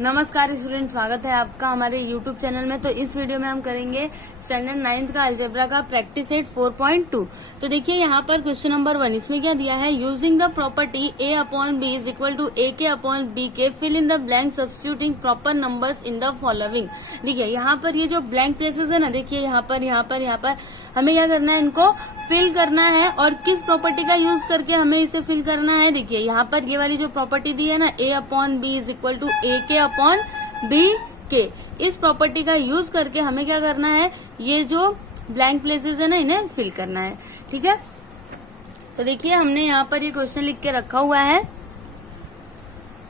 नमस्कार स्टूडेंट, स्वागत है आपका हमारे यूट्यूब चैनल में। तो इस वीडियो में हम करेंगे स्टैंडर्ड 9th का अलजेब्रा का प्रैक्टिस सेट 4.2। तो देखिए यहाँ पर क्वेश्चन नंबर 1 इसमें क्या दिया है, using the property a upon B is equal to A K upon B K, fill in the blank substituting proper numbers in the following. देखिए यहाँ पर ये जो ब्लैंक प्लेसेस है ना, देखिए यहाँ पर हमें क्या करना है, इनको फिल करना है। और किस प्रॉपर्टी का यूज करके हमें इसे फिल करना है, देखिए यहाँ पर ये वाली जो प्रॉपर्टी दी है ना, a upon B is equal to A K upon B के, इस प्रॉपर्टी का यूज करके हमें क्या करना है, ये जो ब्लैंक प्लेसेस है ना, इन्हें फिल करना है। ठीक है, तो देखिए हमने यहाँ पर ये क्वेश्चन लिख के रखा हुआ है।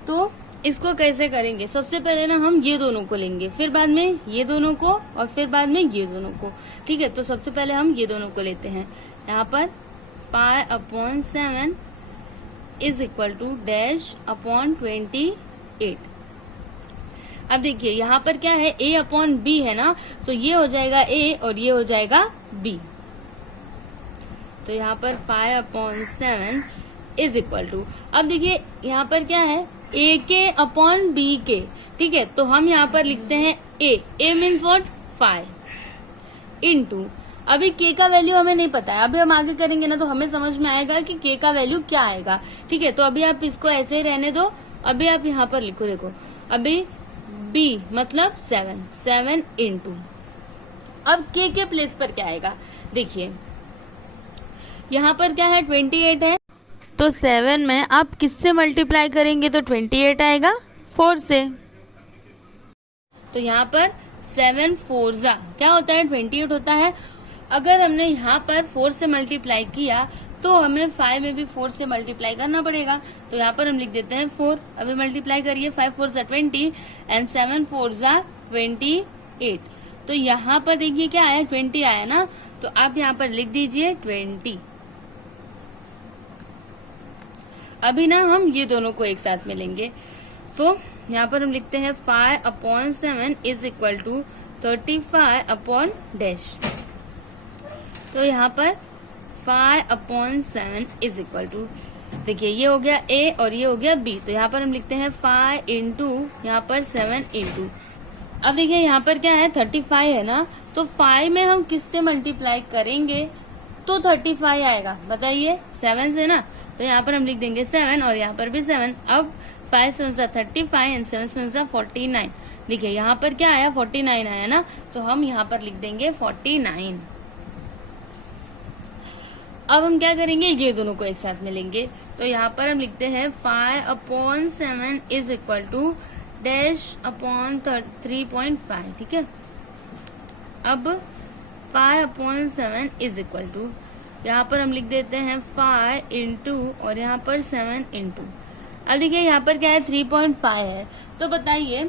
तो इसको कैसे करेंगे, सबसे पहले ना हम ये दोनों को लेंगे, फिर बाद में ये दोनों को, और फिर बाद में ये दोनों को। ठीक है, तो सबसे पहले हम ये दोनों को लेते हैं। यहाँ पर pi upon 7 is equal to dash upon 28। अब देखिए यहाँ पर क्या है, a अपॉन बी है ना, तो ये हो जाएगा a और ये हो जाएगा b। तो यहाँ पर pi upon 7 is equal to, अब देखिए यहाँ पर क्या है, a के अपॉन b के। ठीक है, तो हम यहाँ पर लिखते हैं a मीन्स व्हाट, 5 इंटू, अभी k का वैल्यू हमें नहीं पता है, अभी हम आगे करेंगे ना तो हमें समझ में आएगा कि k का वैल्यू क्या आएगा। ठीक है, तो अभी आप इसको ऐसे ही रहने दो। अभी आप यहाँ पर लिखो, देखो अभी b मतलब 7 इंटू, अब k के प्लेस पर क्या आएगा, देखिए यहाँ पर क्या है, 28 है, तो 7 में आप किससे मल्टीप्लाई करेंगे तो 28 आएगा, 4 से। तो यहाँ पर 7 4 जा क्या होता है, 28 होता है। अगर हमने यहाँ पर 4 से मल्टीप्लाई किया तो हमें 5 में भी 4 से मल्टीप्लाई करना पड़ेगा। तो यहाँ पर हम लिख देते हैं 4। अभी मल्टीप्लाई करिए, 5 4 जा 20 एंड 7 4 जा 28। तो यहाँ पर देखिए क्या आया, 20 आया ना, तो आप यहाँ पर लिख दीजिए 20। अभी ना हम ये दोनों को एक साथ में लेंगे, तो यहाँ पर हम लिखते हैं 5 upon 7 is equal to 35 upon dash. तो यहाँ पर 5 अपॉन 7 इज इक्वल टू, देखिए ये हो गया a और ये हो गया b, तो यहाँ पर हम लिखते हैं 5 इंटू, यहाँ पर 7 इंटू। अब देखिए यहाँ पर क्या है, 35 है ना, तो 5 में हम किससे मल्टीप्लाई करेंगे तो 35 आएगा, बताइए 7 से ना, तो यहाँ पर हम लिख देंगे 7 और यहाँ पर भी 7। अब 5 7 जा 35 एंड 7 7 जा 49। देखिए यहाँ पर क्या आया, 49 आया ना, तो हम यहाँ पर लिख देंगे 49। अब हम क्या करेंगे, ये दोनों को एक साथ में लेंगे, तो यहाँ पर हम लिखते हैं 5 upon 7 is equal to dash upon 3.5। ठीक है, अब 5 अपॉन 7 इज इक्वल टू, यहाँ पर हम लिख देते हैं 5 इंटू और यहाँ पर 7 इंटू। अब देखिए यहाँ पर क्या है, 3.5 है, तो बताइए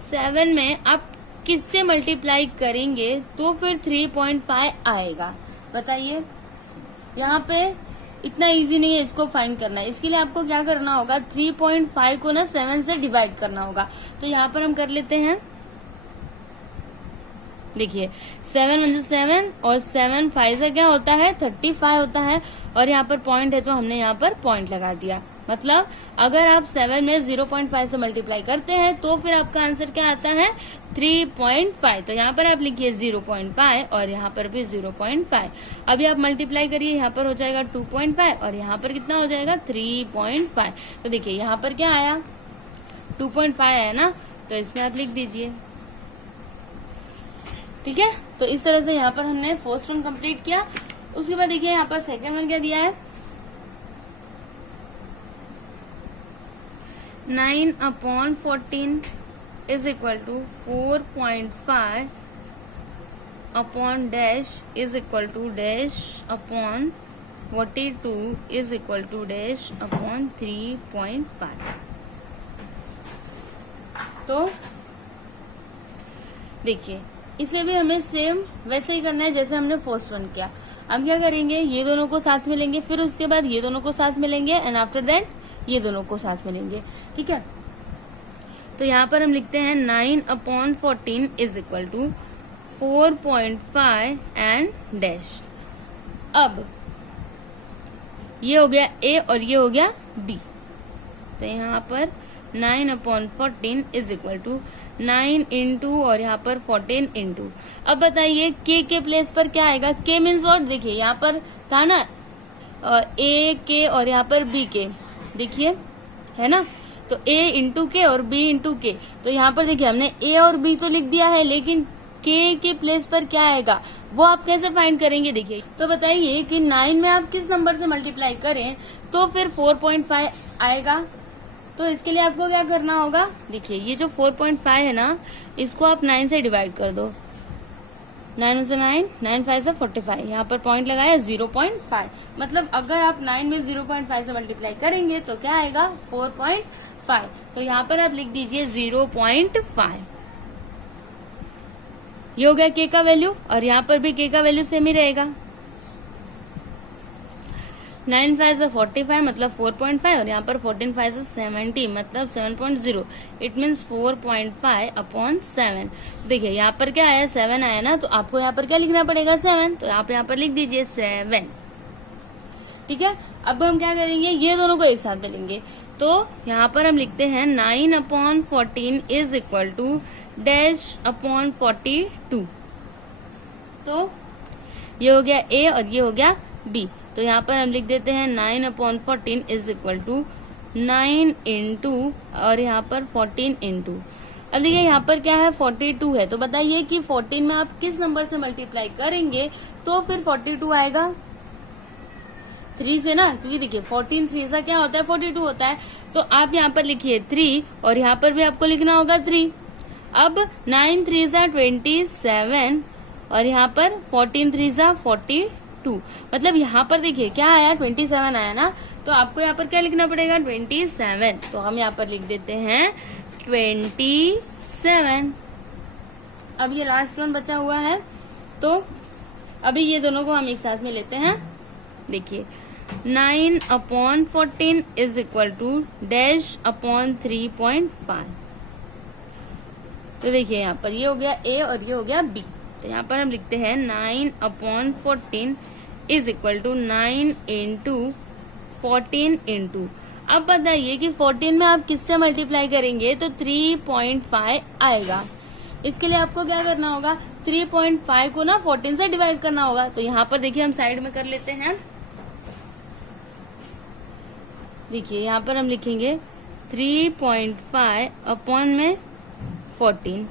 7 में आप किससे मल्टीप्लाई करेंगे तो फिर 3.5 आएगा, बताइए। यहाँ पे इतना इजी नहीं है इसको फाइंड करना है, इसके लिए आपको क्या करना होगा, 3.5 को ना 7 से डिवाइड करना होगा। तो यहाँ पर हम कर लेते हैं, देखिए 7 × 7 और 7 5 से क्या होता है, 35 होता है, और यहाँ पर पॉइंट है तो हमने यहाँ पर पॉइंट लगा दिया। मतलब अगर आप 7 में 0.5 से मल्टीप्लाई करते हैं तो फिर आपका आंसर क्या आता है, 3.5। तो यहाँ पर आप लिखिए 0.5 और यहाँ पर भी 0.5। अभी आप मल्टीप्लाई करिए, यहाँ पर हो जाएगा 2.5 और यहाँ पर कितना हो जाएगा, 3.5। तो देखिए यहाँ पर क्या आया, 2.5 आया ना, तो इसमें आप लिख दीजिए। ठीक है, तो इस तरह से यहाँ पर हमने फर्स्ट वन कंप्लीट किया। उसके बाद देखिए यहाँ पर सेकंड वन क्या दिया है, 9 upon 14 is equal to 4.5 upon dash is equal to dash upon 42 is equal to dash upon 3.5। तो देखिए इसे भी हमें सेम वैसे ही करना है जैसे हमने फर्स्ट वन किया। हम क्या करेंगे, ये दोनों को साथ में लेंगे, फिर उसके बाद ये दोनों को साथ में लेंगे एंड आफ्टर दैट ये दोनों को साथ में लेंगे। ठीक है, तो यहाँ पर हम लिखते हैं 9 upon 14 is equal to 4.5 and dash. अब ये हो गया ए और ये हो गया बी, तो यहाँ पर 9/14 इज इक्वल टू 9 इंटू और यहाँ पर 14 इंटू। अब बताइए के प्लेस पर क्या आएगा। के मीन्स व्हाट, देखिए यहाँ पर था ना ए के और यहाँ पर बी के, देखिए है ना, तो a इंटू के और b इंटू के। तो यहाँ पर देखिए हमने a और b तो लिख दिया है, लेकिन k के प्लेस पर क्या आएगा वो आप कैसे फाइंड करेंगे। देखिए तो बताइए कि 9 में आप किस नंबर से मल्टीप्लाई करें तो फिर 4.5 आएगा। तो इसके लिए आपको क्या करना होगा, देखिए ये जो 4.5 है ना, इसको आप 9 से डिवाइड कर दो। 9 से 9, 9 5 से 45, यहाँ पर पॉइंट लगाया 0.5। मतलब अगर आप 9 में 0.5 से मल्टीप्लाई करेंगे तो क्या आएगा 4.5। तो यहाँ पर आप लिख दीजिए 0.5। ये हो गया के का वैल्यू, और यहाँ पर भी के का वैल्यू सेम ही रहेगा। 9 5 से 45 मतलब 4.5, और यहाँ पर 14 5 से 70 मतलब 7.0। It means 4.5/7। देखिए यहाँ पर क्या आया, 7 आया ना, तो आपको यहाँ पर क्या लिखना पड़ेगा 7, तो आप यहाँ पर लिख दीजिए 7। ठीक है, अब हम क्या करेंगे, ये दोनों को एक साथ मिलेंगे। तो यहाँ पर हम लिखते हैं 9/14 इज इक्वल टू -42। तो ये हो गया ए और ये हो गया बी। तो यहाँ पर हम लिख देते हैं 9/14 इज इक्वल टू 9 इंटू और यहाँ पर 14 इंटू। अब देखिए यहाँ पर क्या है 42 है, तो बताइए कि 14 में आप किस नंबर से मल्टीप्लाई करेंगे तो फिर 42 आएगा। 3 से ना, क्योंकि देखिए 14 3 से क्या होता है 42 होता है। तो आप यहाँ पर लिखिए 3 और यहाँ पर भी आपको लिखना होगा 3। अब 9 3 सा 27 और यहाँ पर 14 3 सा 42। मतलब यहाँ पर देखिए क्या आया 27 आया ना, तो आपको यहाँ पर क्या लिखना पड़ेगा 27। तो हम यहाँ पर लिख देते हैं 27। अब ये लास्ट वन बचा हुआ है, तो अभी ये दोनों को हम एक साथ में लेते हैं। देखिए 9/14 इज इक्वल टू -3.5। तो देखिए यहाँ पर ये हो गया ए और ये हो गया बी। तो यहाँ पर हम लिखते हैं 9/14 is equal to 9 into 14 into. अब बताइए कि 14 में आप किससे मल्टीप्लाई करेंगे तो 3.5 आएगा। इसके लिए आपको क्या करना होगा, 3.5 को ना 14 से डिवाइड करना होगा। तो यहाँ पर देखिए हम साइड में कर लेते हैं। देखिए यहाँ पर हम लिखेंगे 3.5 अपॉन में 14।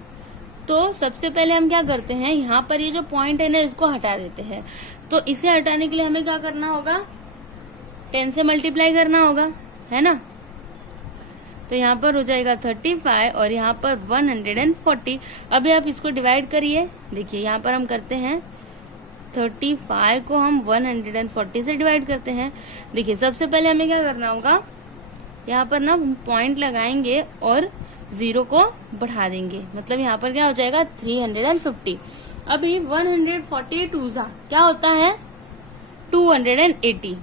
तो सबसे पहले हम क्या करते हैं, यहाँ पर ये जो पॉइंट है ना इसको हटा देते हैं। तो इसे हटाने के लिए हमें क्या करना होगा, 10 से मल्टीप्लाई करना होगा, है ना। तो यहाँ पर हो जाएगा 35 और यहाँ पर 140। अभी आप इसको डिवाइड करिए। देखिए यहाँ पर हम करते हैं 35 को हम 140 से डिवाइड करते हैं। देखिए सबसे पहले हमें क्या करना होगा, यहाँ पर ना पॉइंट लगाएंगे और 0 को बढ़ा देंगे। मतलब यहाँ पर क्या हो जाएगा 350। अभी 142 सा क्या होता है 280।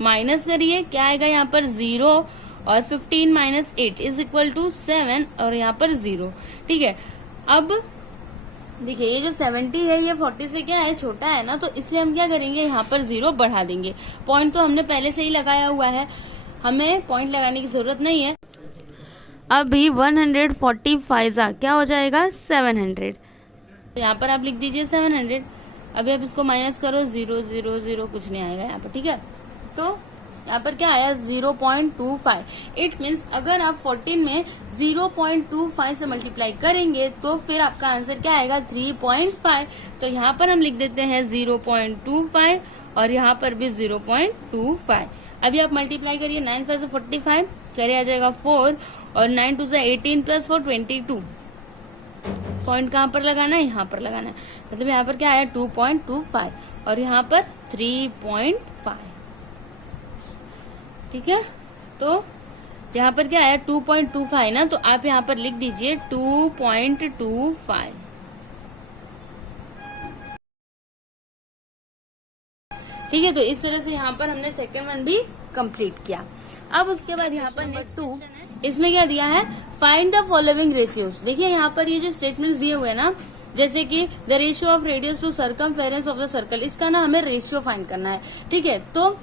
माइनस करिए, क्या आएगा यहाँ पर 0 और 15 - 8 इज इक्वल टू 7 और यहाँ पर 0। ठीक है, अब देखिए ये जो 70 है ये 40 से क्या है छोटा है ना, तो इसलिए हम क्या करेंगे यहाँ पर 0 बढ़ा देंगे। पॉइंट तो हमने पहले से ही लगाया हुआ है, हमें पॉइंट लगाने की जरूरत नहीं है। अभी 145 क्या हो जाएगा 700। तो यहाँ पर आप लिख दीजिए 700। अभी आप इसको माइनस करो, 0 0 0 कुछ नहीं आएगा यहाँ पर। ठीक है, तो यहाँ पर क्या आया 0.25। इट मीन्स अगर आप 14 में 0.25 से मल्टीप्लाई करेंगे तो फिर आपका आंसर क्या आएगा 3.5। तो यहाँ पर हम लिख देते हैं 0.25 और यहाँ पर भी 0.25। अभी आप मल्टीप्लाई करिए, 9 5 से 45 करे आ जाएगा 4 और 9 2 से 18 + 4 22। पॉइंट कहाँ पर लगाना है, यहाँ पर लगाना है। मतलब यहाँ पर क्या आया 2.25 और यहाँ पर 3.5। ठीक है, तो यहाँ पर क्या आया 2.25 ना, तो आप यहाँ पर लिख दीजिए 2.25। ठीक है, तो इस तरह से यहाँ पर हमने सेकंड वन भी कंप्लीट किया। अब उसके बाद यहाँ पर नेक्स्ट 2, इसमें क्या दिया है, फाइंड द फॉलोइंग रेशियोज। देखिए यहाँ पर ये जो स्टेटमेंट्स दिए हुए हैं ना, जैसे कि the ratio of radius to circumference of the circle, इसका ना हमें रेशियो फाइंड करना है। ठीक है, तो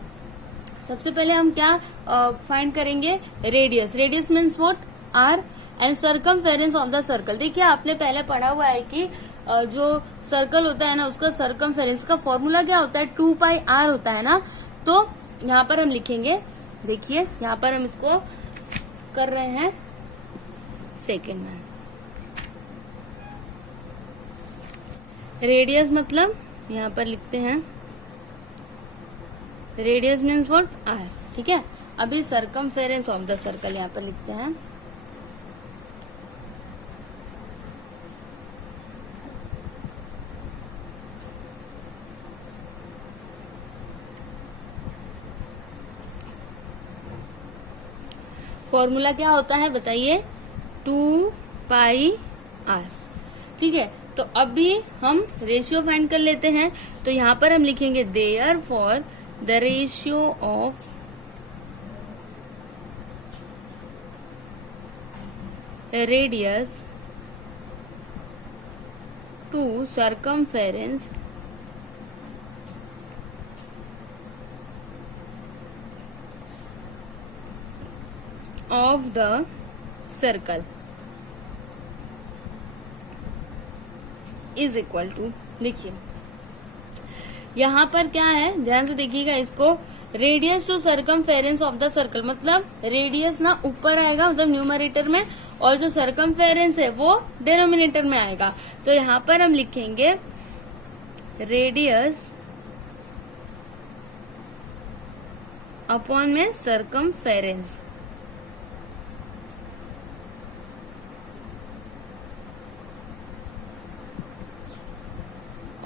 सबसे पहले हम क्या फाइंड करेंगे, radius. Radius means what, r and circumference of the circle. देखिए आपने पहले पढ़ा हुआ है कि जो सर्कल होता है ना उसका सर्कमफेरेंस का फॉर्मूला क्या होता है, 2 पाई आर होता है ना। तो यहाँ पर हम लिखेंगे, देखिए यहाँ पर हम इसको कर रहे हैं सेकेंड में। रेडियस मतलब यहाँ पर लिखते हैं, रेडियस मीन्स व्हाट, आर, ठीक है। अभी सर्कमफेरेंस ऑफ द सर्कल यहाँ पर लिखते हैं, फॉर्मूला क्या होता है बताइए, 2 पाई आर, ठीक है। तो अभी हम रेशियो फाइंड कर लेते हैं। तो यहाँ पर हम लिखेंगे therefore the ratio of radius to circumference of the circle is equal to, देखिए यहाँ पर क्या है, ध्यान से देखिएगा इसको, radius to circumference of the circle, मतलब रेडियस ना ऊपर आएगा मतलब न्यूमरेटर में, और जो सर्कमफेरेंस है वो डिनोमिनेटर में आएगा। तो यहाँ पर हम लिखेंगे रेडियस अपॉन में सर्कमफेरेंस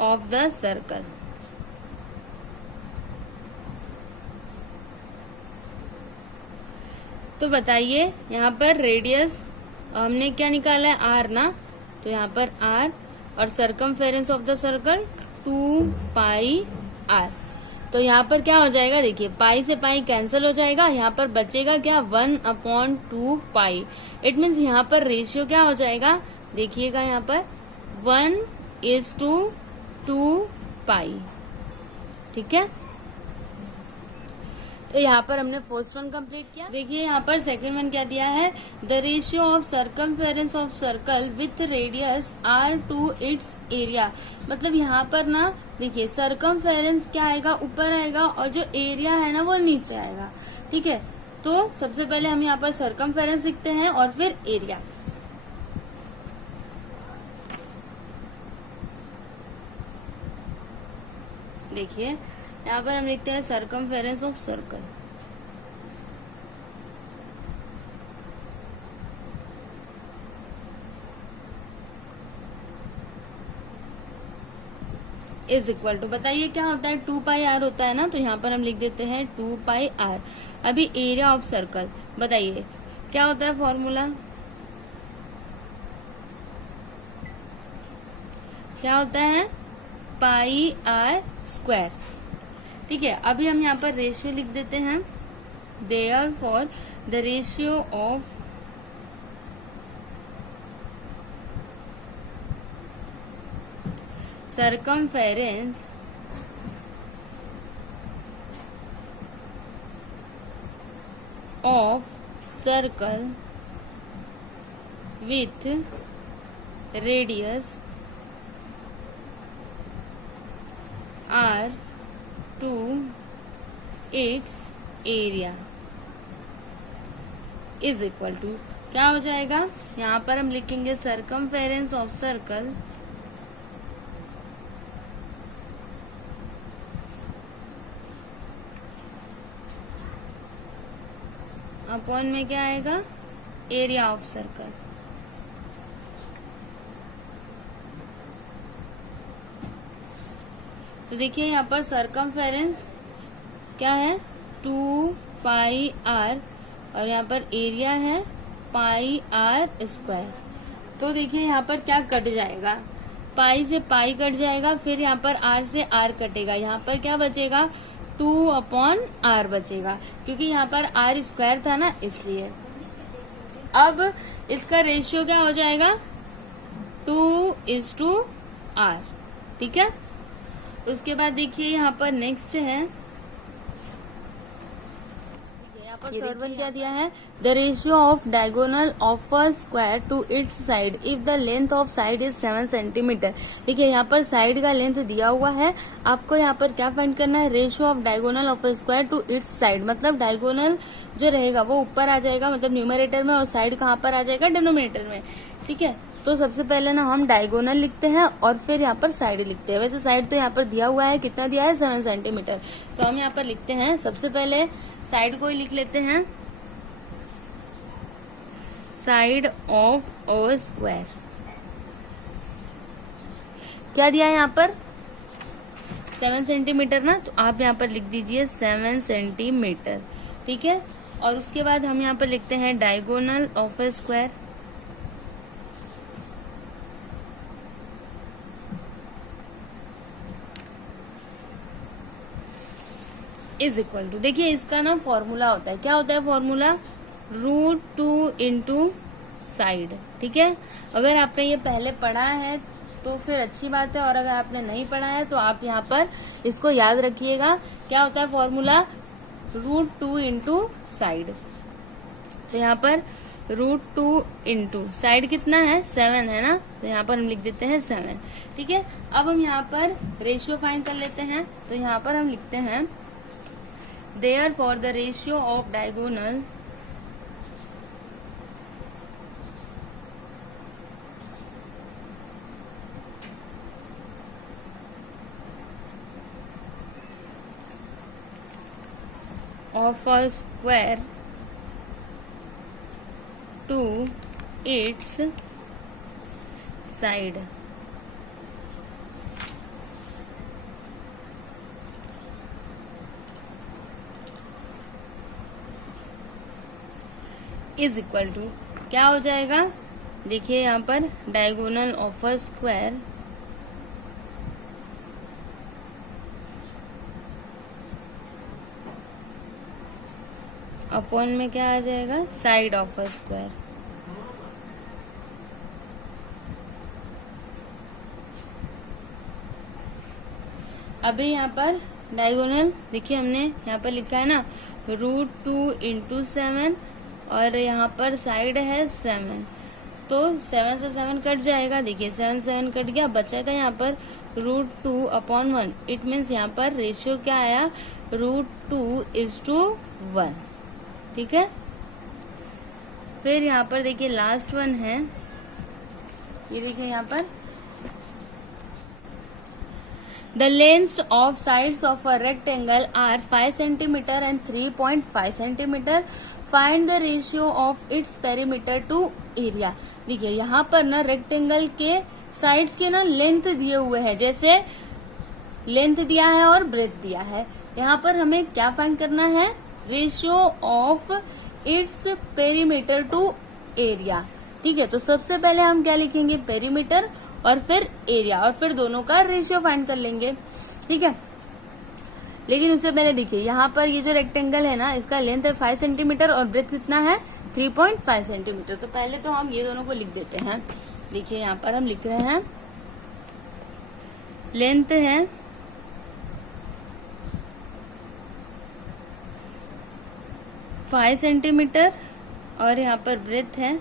ऑफ द सर्कल। तो बताइए यहाँ पर रेडियस हमने क्या निकाला है, आर ना, तो यहाँ पर आर, और circumference of the circle 2 pi r. तो यहाँ पर क्या हो जाएगा, देखिए पाई से पाई कैंसिल हो जाएगा, यहाँ पर बचेगा क्या, 1/2 पाई। इट मीन्स यहाँ पर रेशियो क्या हो जाएगा, देखिएगा यहाँ पर 1:2 पाई, ठीक है। तो यहाँ पर हमने फर्स्ट वन कंप्लीट किया। देखिए यहाँ पर सेकंड वन क्या दिया है, the ratio of circumference of circle with radius r to its area. मतलब यहाँ पर ना देखिए सर्कमफेरेंस क्या आएगा, ऊपर आएगा, और जो एरिया है ना वो नीचे आएगा, ठीक है। तो सबसे पहले हम यहाँ पर सर्कमफेरेंस लिखते हैं और फिर एरिया। देखिए यहाँ पर हम लिखते हैं circumference of circle, is equal to, बताइए क्या होता है, 2 पाई आर होता है ना। तो यहाँ पर हम लिख देते हैं 2 पाई आर। अभी एरिया ऑफ सर्कल बताइए क्या होता है, फॉर्मूला क्या होता है, पाई आर स्क्वायर, ठीक है। अभी हम यहाँ पर रेशियो लिख देते हैं, therefore the ratio of circumference of circle with radius r to its area is equal to, क्या हो जाएगा, यहाँ पर हम लिखेंगे circumference of circle अपॉन में क्या आएगा, एरिया ऑफ सर्कल। तो देखिए यहाँ पर सर्कमफेरेंस क्या है, 2 पाई आर, और यहाँ पर एरिया है पाई आर स्क्वायर। तो देखिए यहाँ पर क्या कट जाएगा, पाई से पाई कट जाएगा, फिर यहाँ पर आर से आर कटेगा, यहाँ पर क्या बचेगा, 2/r बचेगा, क्योंकि यहाँ पर आर स्क्वायर था ना इसलिए। अब इसका रेशियो क्या हो जाएगा, 2:r, ठीक है। उसके बाद देखिए यहाँ पर नेक्स्ट है, यहाँ और थर्ड वन क्या दिया है, the ratio of diagonal of a square to its side if the length of side is 7 centimetre. देखिए यहाँ पर साइड का लेंथ दिया हुआ है, आपको यहाँ पर क्या फाइंड करना है, ratio of diagonal of a square to its side, मतलब डायगोनल जो रहेगा वो ऊपर आ जाएगा मतलब न्यूमरेटर में, और साइड कहाँ पर आ जाएगा, डिनोमिनेटर में। ठीक है, तो सबसे पहले ना हम डायगोनल लिखते हैं और फिर यहाँ पर साइड लिखते हैं। वैसे साइड तो यहाँ पर दिया हुआ है, कितना दिया है, 7 सेंटीमीटर। तो हम यहाँ पर लिखते हैं, सबसे पहले साइड को ही लिख लेते हैं, साइड ऑफ अ स्क्वायर क्या दिया है यहाँ पर, 7 सेंटीमीटर ना, तो आप यहाँ पर लिख दीजिए 7 सेंटीमीटर। ठीक है, और उसके बाद हम यहाँ पर लिखते हैं diagonal of a square is equal to, देखिए इसका ना फॉर्मूला होता है, क्या होता है फॉर्मूला, √2 इंटू साइड। ठीक है, अगर आपने ये पहले पढ़ा है तो फिर अच्छी बात है, और अगर आपने नहीं पढ़ा है तो आप यहाँ पर इसको याद रखिएगा, क्या होता है फॉर्मूला, √2 इंटू साइड। तो यहाँ पर √2 इंटू साइड कितना है, 7 है ना, तो यहाँ पर हम लिख देते हैं 7। ठीक है, अब हम यहाँ पर रेशियो फाइंड कर लेते हैं, तो यहाँ पर हम लिखते हैं therefore the ratio of diagonal of a square to its side is equal to, क्या हो जाएगा, देखिए यहाँ पर diagonal of a square upon में क्या आ जाएगा, साइड ऑफ अ स्क्वायर। अभी यहाँ पर डायगोनल देखिए हमने यहाँ पर लिखा है ना, √2 इंटू 7 और यहाँ पर साइड है 7, तो 7 से 7 कट जाएगा, देखिए 7 7 कट गया, बचेगा यहाँ पर √2 अपॉन 1। इट मीन्स यहाँ पर रेशियो क्या आया, √2:1। ठीक है, फिर यहाँ पर देखिए लास्ट वन है, ये देखिए यहाँ पर The lengths of sides of a rectangle are 5 cm and 3.5 cm. Find the ratio of its perimeter to area. देखिए यहाँ पर ना रेक्टेंगल के साइड्स के ना लेंथ दिए हुए हैं, जैसे लेंथ दिया है और ब्रेथ दिया है। यहाँ पर हमें क्या फाइंड करना है, ratio of its perimeter to area. ठीक है, तो सबसे पहले हम क्या लिखेंगे, पेरीमीटर और फिर एरिया, और फिर दोनों का रेशियो फाइंड कर लेंगे। ठीक है, लेकिन उससे पहले देखिए यहाँ पर ये जो रेक्टेंगल है ना, इसका लेंथ है 5 सेंटीमीटर और ब्रेथ कितना है, 3.5 सेंटीमीटर। तो पहले तो हम ये दोनों को लिख देते हैं। देखिए यहाँ पर हम लिख रहे हैं, लेंथ है 5 सेंटीमीटर और यहाँ पर ब्रेथ है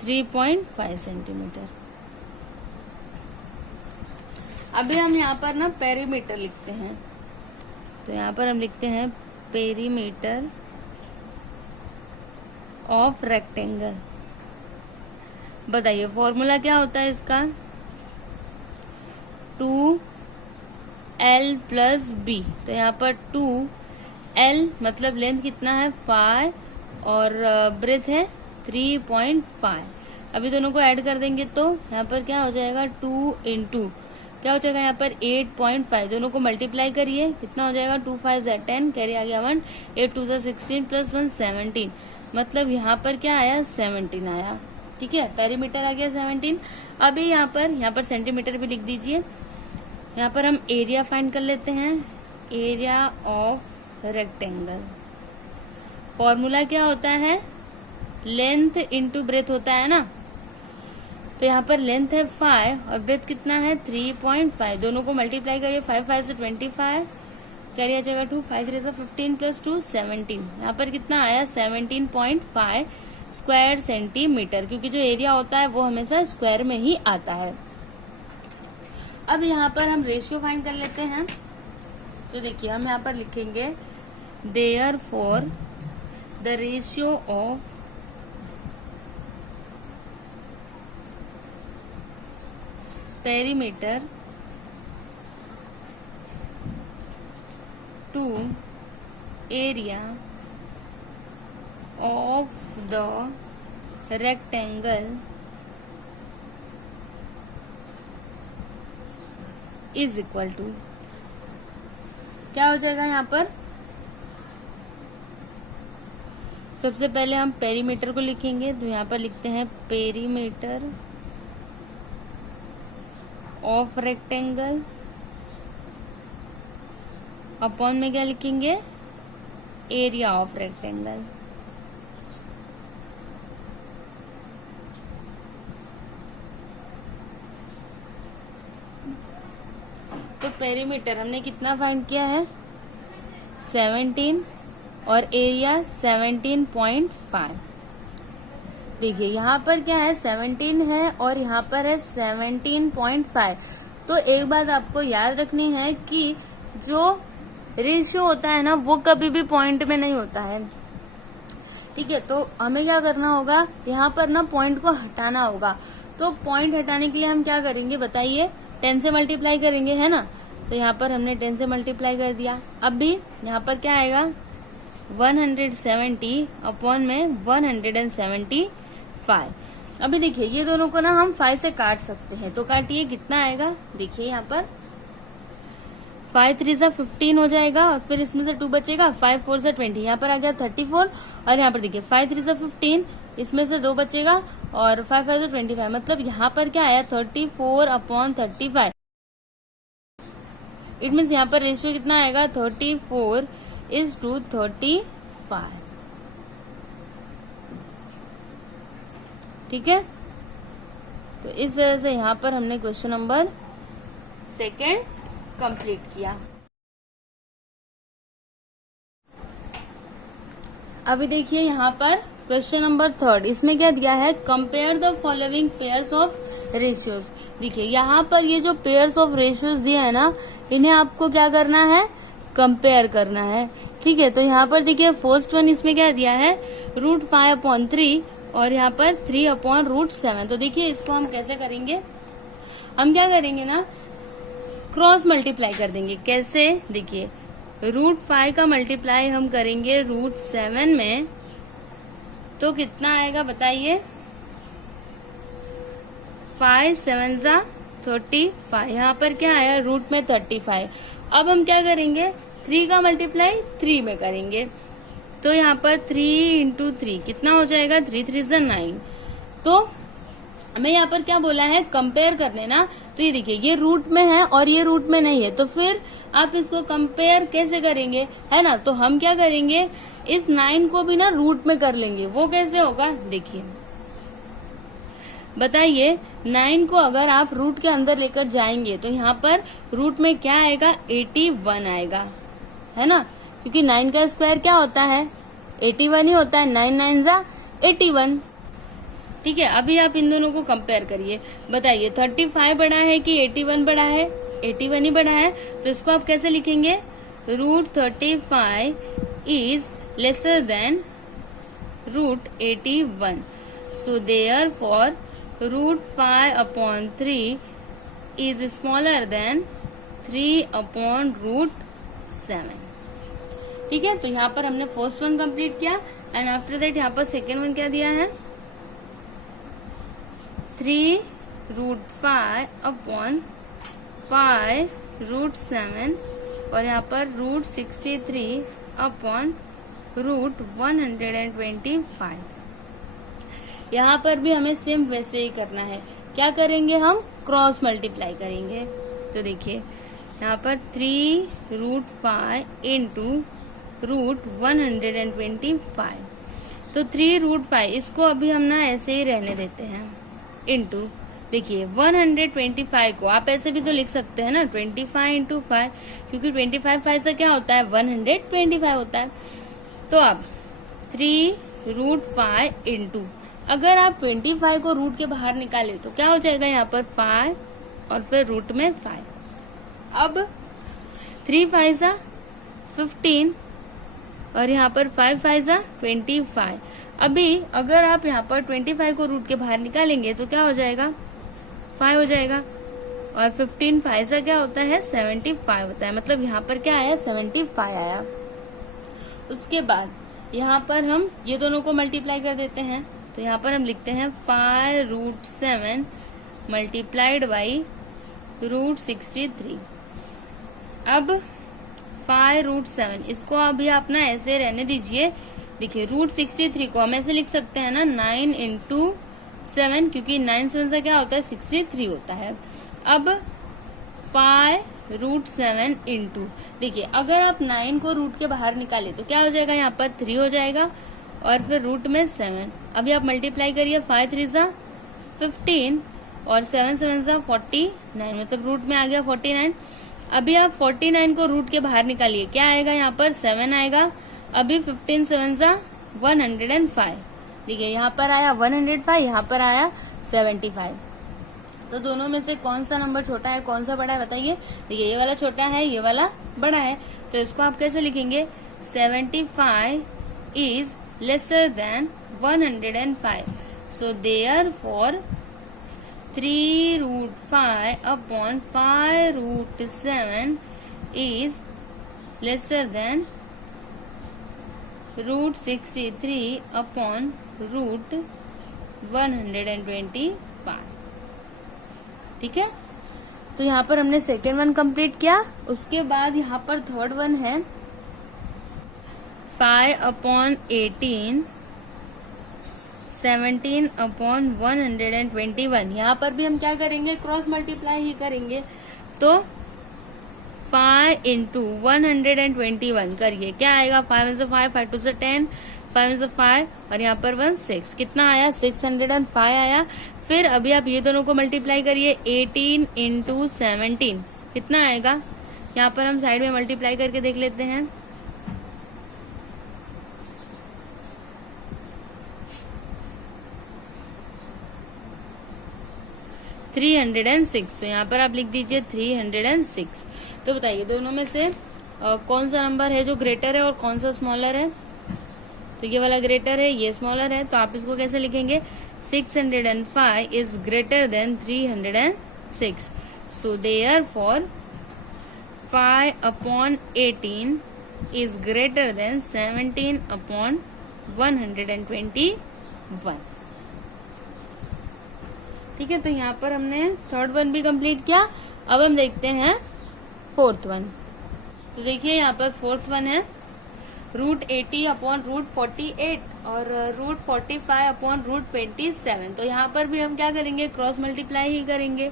3.5 सेंटीमीटर। अभी हम यहाँ पर ना पेरीमीटर लिखते हैं, तो यहाँ पर हम लिखते हैं पेरीमीटर ऑफ रेक्टेंगल। बताइए फॉर्मूला क्या होता है इसका, 2l + b। तो यहाँ पर 2l मतलब लेंथ कितना है 5 और ब्रेथ है 3.5। अभी दोनों को ऐड कर देंगे तो यहाँ पर क्या हो जाएगा, 2 × क्या हो जाएगा यहाँ पर 8.5। दोनों को मल्टीप्लाई करिए, कितना हो जाएगा, 2 5 = 10, कैरी आ गया 1, 8 2 16 + 1 17। मतलब यहाँ पर क्या आया, 17 आया। ठीक है, पेरीमीटर आ गया 17। अभी यहाँ पर सेंटीमीटर भी लिख दीजिए। यहाँ पर हम एरिया फाइंड कर लेते हैं, एरिया ऑफ रेक्टेंगल। फॉर्मूला क्या होता है, लेंथ इंटू ब्रेथ होता है ना। तो यहाँ पर लेंथ है 5 और ब्रेथ कितना है 3.5, दोनों को मल्टीप्लाई करिए, 5 5 से 25, करिए जगह 2, 5 3 से 15 प्लस 2 17, यहाँ पर कितना आया 17.5 स्क्वायर सेंटीमीटर, क्योंकि जो एरिया होता है वो हमेशा स्क्वायर में ही आता है। अब यहाँ पर हम रेशियो फाइंड कर लेते हैं। तो देखिए हम यहाँ पर लिखेंगे therefore the ratio of perimeter to area of the rectangle is equal to, क्या हो जाएगा यहाँ पर, सबसे पहले हम पेरीमीटर को लिखेंगे। तो यहाँ पर लिखते हैं पेरीमीटर ऑफ रेक्टेंगल, अपॉन में क्या लिखेंगे, एरिया ऑफ रेक्टेंगल। तो पेरीमीटर हमने कितना फाइंड किया है 17 और एरिया 17.5। देखिए यहाँ पर क्या है 17 है और यहाँ पर है 17.5। तो एक बात आपको याद रखनी है कि जो रेशियो होता है ना वो कभी भी पॉइंट में नहीं होता है, ठीक है। तो हमें क्या करना होगा, यहाँ पर ना पॉइंट को हटाना होगा। तो पॉइंट हटाने के लिए हम क्या करेंगे बताइए, 10 से मल्टीप्लाई करेंगे, है ना। तो यहाँ पर हमने 10 से मल्टीप्लाई कर दिया। अब भी यहाँ पर क्या आएगा 170 अपॉन में 175। अभी देखिए ये दोनों को ना हम 5 से काट सकते हैं, तो काटिए, कितना आएगा, देखिए यहाँ पर 5 3 से 15 हो जाएगा और फिर इसमें से 2 बचेगा, 5 4 से 20, यहाँ पर आ गया 34 और यहाँ पर देखिए 5 3 से 15, इसमें से 2 बचेगा और 5 5 से 25, मतलब यहाँ पर क्या आया 34 अपॉन 35। इट मीन्स यहाँ पर रेशियो कितना आएगा 34:35, ठीक है। तो इस वजह से यहाँ पर हमने क्वेश्चन नंबर 2 कंप्लीट किया। अभी देखिए यहाँ पर क्वेश्चन नंबर 3, इसमें क्या दिया है, compare the following pairs of ratios. देखिए यहाँ पर ये जो पेयर्स ऑफ रेशियोज दिए है ना, इन्हें आपको क्या करना है, कंपेयर करना है, ठीक है। तो यहाँ पर देखिए फर्स्ट वन इसमें क्या दिया है √5/3 और यहाँ पर 3/√7। तो देखिए इसको हम कैसे करेंगे, हम क्या करेंगे ना, क्रॉस मल्टीप्लाई कर देंगे। कैसे, देखिए √5 का मल्टीप्लाई हम करेंगे √7 में, तो कितना आएगा बताइए, 5 7 जा 35, यहाँ पर क्या आया रूट में 35। अब हम क्या करेंगे 3 का मल्टीप्लाई 3 में करेंगे, तो यहाँ पर 3 × 3 कितना हो जाएगा, 3 3 जा 9। तो हमें यहाँ पर क्या बोला है, कंपेयर करने ना। तो ये देखिए ये रूट में है और ये रूट में नहीं है, तो फिर आप इसको कंपेयर कैसे करेंगे, है ना। तो हम क्या करेंगे, इस 9 को भी ना रूट में कर लेंगे। वो कैसे होगा, देखिए बताइए, 9 को अगर आप रूट के अंदर लेकर जाएंगे तो यहाँ पर रूट में क्या आएगा, 81 आएगा, है ना, क्योंकि 9 का स्क्वायर क्या होता है 81 ही होता है, 9 9 जा 81, ठीक है। अभी आप इन दोनों को कंपेयर करिए, बताइए 35 बड़ा है कि 81 बड़ा है, 81 ही बड़ा है। तो इसको आप कैसे लिखेंगे, √35 is lesser than √81, so therefore √5/3 is smaller than 3/√7, ठीक है। तो यहाँ पर हमने फर्स्ट वन कंप्लीट किया एंड आफ्टर दैट यहाँ पर सेकेंड वन क्या दिया है, 3√5/5√7 और यहाँ पर √63/125। यहाँ पर भी हमें सेम वैसे ही करना है। क्या करेंगे, हम क्रॉस मल्टीप्लाई करेंगे। तो देखिए यहाँ पर 3√5 × √125, तो 3√5 इसको अभी हम ना ऐसे ही रहने देते हैं, इंटू देखिए 125 को आप ऐसे भी तो लिख सकते हैं ना, 25 इंटू 5, क्योंकि 25 5 से क्या होता है 125 होता है। तो अब 3√5 इंटू, अगर आप 25 को रूट के बाहर निकाले तो क्या हो जाएगा यहाँ पर 5 और फिर रूट में 5। अब 3 5 15 और यहाँ पर 5 5 25। अभी अगर आप यहाँ पर 25 को रूट के बाहर निकालेंगे तो क्या हो जाएगा 5 हो जाएगा, और 15 5 क्या होता है 75 होता है, मतलब यहाँ पर क्या आया 75 आया। उसके बाद यहाँ पर हम ये दोनों को मल्टीप्लाई कर देते हैं, तो यहाँ पर हम लिखते हैं 5√7 मल्टीप्लाइड बाई √63। अब 5√7 इसको अभी आप ना ऐसे रहने दीजिए। देखिए √63 को हम ऐसे लिख सकते हैं ना 9 इंटू 7, क्योंकि 9 7 से क्या होता है 63 होता है। अब 5√7 इंटू, देखिए अगर आप 9 को रूट के बाहर निकाले तो क्या हो जाएगा यहाँ पर 3 हो जाएगा, और फिर रूट में 7। अभी आप मल्टीप्लाई करिए 5 3 15 और 7 7 49, मतलब रूट में आ गया 49। अभी आप 49 को रूट के बाहर निकालिए, क्या आएगा यहाँ पर 7 आएगा। अभी 15 7 105, देखिए यहाँ पर आया 105, यहाँ पर आया 75। तो दोनों में से कौन सा नंबर छोटा है कौन सा बड़ा है बताइए। देखिए ये वाला छोटा है, ये वाला बड़ा है, तो इसको आप कैसे लिखेंगे 75 is lesser than 105। So therefore 3√5 upon 5√7 is lesser than √63 upon √125। ठीक है, तो यहाँ पर हमने सेकेंड वन कंप्लीट किया। उसके बाद यहाँ पर थर्ड वन है 5/18 17 अपॉन 121। यहाँ पर भी हम क्या करेंगे क्रॉस मल्टीप्लाई ही करेंगे, तो 5 इंटू 121 करिए, क्या आएगा 5 1 5 5 2 10 5 1 5 और यहाँ पर 1 6, कितना आया 605 आया। फिर अभी आप ये दोनों को मल्टीप्लाई करिए 18 इंटू 17 कितना आएगा, यहाँ पर हम साइड में मल्टीप्लाई करके देख लेते हैं। $306, तो यहाँ पर आप लिख दीजिए 306। तो बताइए दोनों में से कौन सा नंबर है जो ग्रेटर है और कौन सा स्मॉलर है। तो ये वाला ग्रेटर है, ये स्मॉलर है, तो आप इसको कैसे लिखेंगे 605 is greater than 306। So therefore 5/18 is greater than 17/121। ठीक है, तो यहाँ पर हमने थर्ड वन भी कंप्लीट किया। अब हम देखते हैं फोर्थ वन। तो देखिए यहाँ पर फोर्थ वन है √80 अपॉन √48 और √45 अपॉन √27। तो यहाँ पर भी हम क्या करेंगे क्रॉस मल्टीप्लाई ही करेंगे,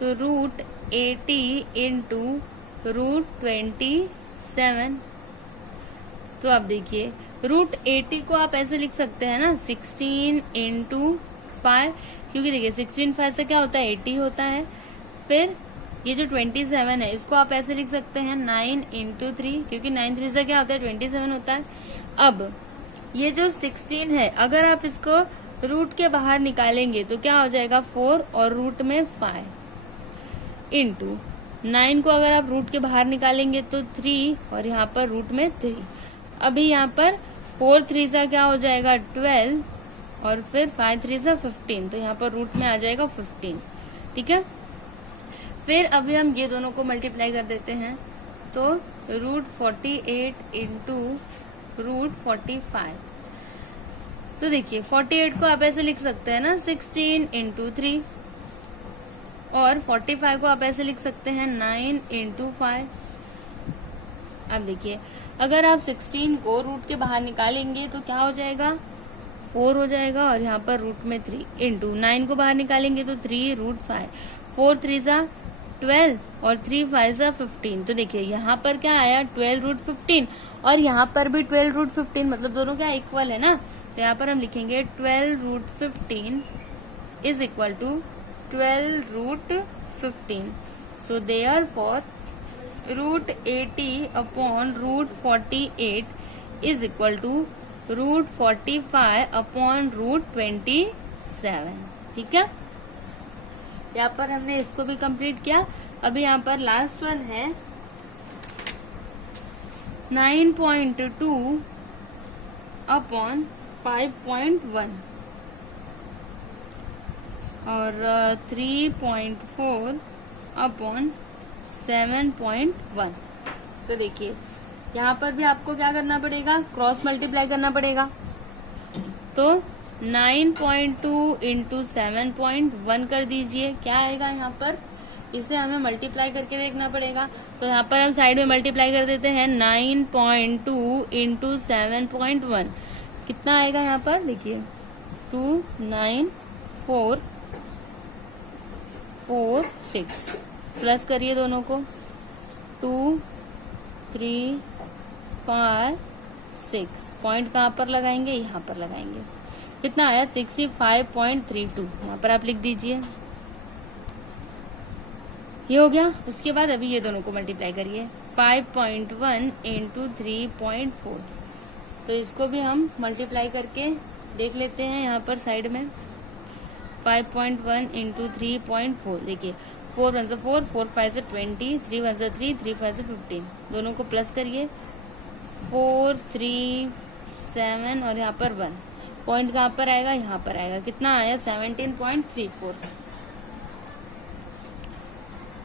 तो √80 इंटू √27। तो अब देखिए √80 को आप ऐसे लिख सकते हैं ना 16 इंटू 5, क्योंकि देखिए 16 5 से क्या होता है 80 होता है। फिर ये जो 27 है इसको आप ऐसे लिख सकते हैं 9 इंटू 3, क्योंकि 9 3 से क्या होता है 27 होता है। अब ये जो 16 है अगर आप इसको रूट के बाहर निकालेंगे तो क्या हो जाएगा 4 और रूट में 5 इंटू 9 को अगर आप रूट के बाहर निकालेंगे तो 3 और यहाँ पर रूट में 3। अभी यहाँ पर 4 3 से क्या हो जाएगा 12 और फिर 5 3 से 15, तो यहाँ पर रूट में आ जाएगा 15। ठीक है, फिर अभी हम ये दोनों को मल्टीप्लाई कर देते हैं, तो √48 इंटू √45। तो देखिए 48 को आप ऐसे लिख सकते हैं ना 16 इंटू 3 और 45 को आप ऐसे लिख सकते हैं 9 इंटू 5। अब देखिए अगर आप 16 को रूट के बाहर निकालेंगे तो क्या हो जाएगा 4 हो जाएगा और यहाँ पर रूट में 3 इंटू 9 को बाहर निकालेंगे तो 3 √5, 4 3 सा 12 और 3 5 सा 15। तो देखिए यहाँ पर क्या आया 12√15 और यहाँ पर भी 12√15, मतलब दोनों क्या इक्वल है ना। तो यहाँ पर हम लिखेंगे 12√15 is equal to 12√15. So therefore √80 upon √48 is equal to √45 upon √27. ठीक है, यहाँ पर हमने इसको भी कंप्लीट किया. अभी यहाँ पर लास्ट वन है 9.2 अपॉन 5.1 और 3.4 अपॉन 7.1. तो देखिए यहाँ पर भी आपको क्या करना पड़ेगा, क्रॉस मल्टीप्लाई करना पड़ेगा. तो 9.2 इंटू 7.1 कर दीजिए, क्या आएगा यहाँ पर, इसे हमें मल्टीप्लाई करके देखना पड़ेगा. तो यहाँ पर हम साइड में मल्टीप्लाई कर देते हैं. 9.2 इंटू 7.1 कितना आएगा यहाँ पर, देखिए 29446. प्लस करिए दोनों को, 2 3 5 6. पॉइंट कहाँ पर लगाएंगे, यहाँ पर लगाएंगे. कितना आया 65.32. यहाँ पर आप लिख दीजिए, ये हो गया. उसके बाद अभी ये दोनों को मल्टीप्लाई करिए. 5.1 इंटू 3.4. तो इसको भी हम मल्टीप्लाई करके देख लेते हैं यहाँ पर साइड में. 5.1 इंटू 3.4. देखिए 4 1 से 4, 4 5 से 20, 3 1 से 3, 3 5 से 15. दोनों को प्लस करिए. 4 3 7 और यहाँ पर 1. पॉइंट कहाँ पर आएगा, यहाँ पर आएगा. कितना आया 17.34.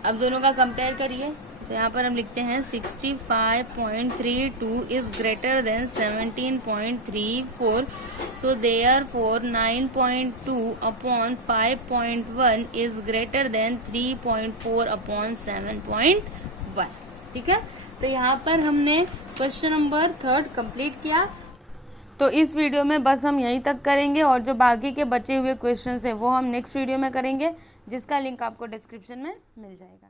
अब दोनों का कंपेयर करिए. तो यहाँ पर हम लिखते हैं 65.32 is greater than 17.34. So therefore 9.2 upon 5.1 is greater than 3.4 upon 7.1. ठीक है, तो यहाँ पर हमने क्वेश्चन नंबर 3 कंप्लीट किया. तो इस वीडियो में बस हम यहीं तक करेंगे और जो बाकी के बचे हुए क्वेश्चंस हैं वो हम नेक्स्ट वीडियो में करेंगे, जिसका लिंक आपको डिस्क्रिप्शन में मिल जाएगा.